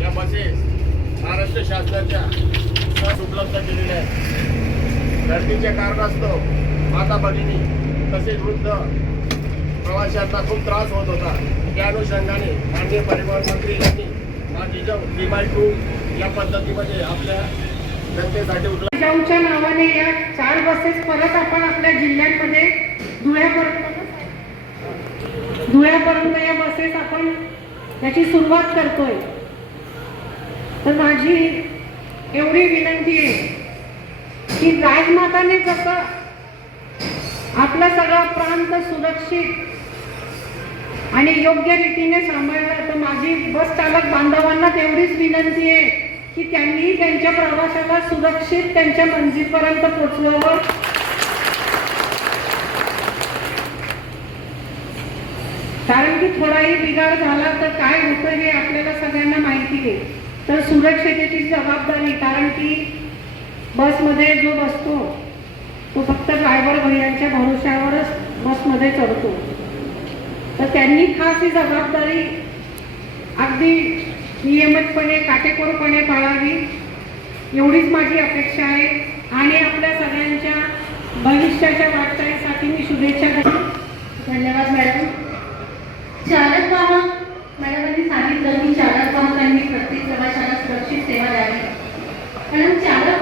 या बसेस महाराष्ट्र शासनाच्या उपलब्ध केलेल्या आहेत। गर्दीच्या कारणास्तव माता भगिनी तसेच वृद्ध प्रवाशांना खूप त्रास होत होता। त्या अनुषंगाने माननीय परिवहन मंत्री यांनी माझीजाऊ 3x2 या पद्धतीमध्ये आपल्या जनतेसाठी उपलब्ध जिजाऊच्या नावाने या 4 बसेस परत आपण आपल्या जिल्ह्यांमध्ये धुळ्यापर्यंत या बसेस आपण त्याची सुरुवात करतोय। तर माझी एवढी विनंती आहे की राजमाताने कसं आपला सगळा प्रांत सुरक्षित आणि योग्य रीतीने सांभाळला, तर माझी बस चालक बांधवांना तेवढीच विनंती आहे की त्यांनी त्यांच्या प्रवाशाला सुरक्षित त्यांच्या मंजिलपर्यंत पोहोचवावं। कारण की थोडाही बिघाड झाला तर काय होतं हे आपल्याला सगळ्यांना माहिती आहे। तर सुरक्षितेची जबाबदारी, कारण की बसमध्ये जो बसतो तो फक्त ड्रायव्हर भैयांच्या भरोश्यावरच बसमध्ये चढतो, तर त्यांनी खास ही जबाबदारी अगदी नियमितपणे काटेकोरपणे पाळावी एवढीच माझी अपेक्षा आहे। आणि आपल्या सगळ्यांच्या भविष्याच्या वाटचालीसाठी मी शुभेच्छा देते। धन्यवाद मॅडम। चालक वाहक मॅडमांनी सांगितलं की चालक वाहकांनी प्रत्येक प्रवाशाला सुरक्षित सेवा द्यावी। कारण चालक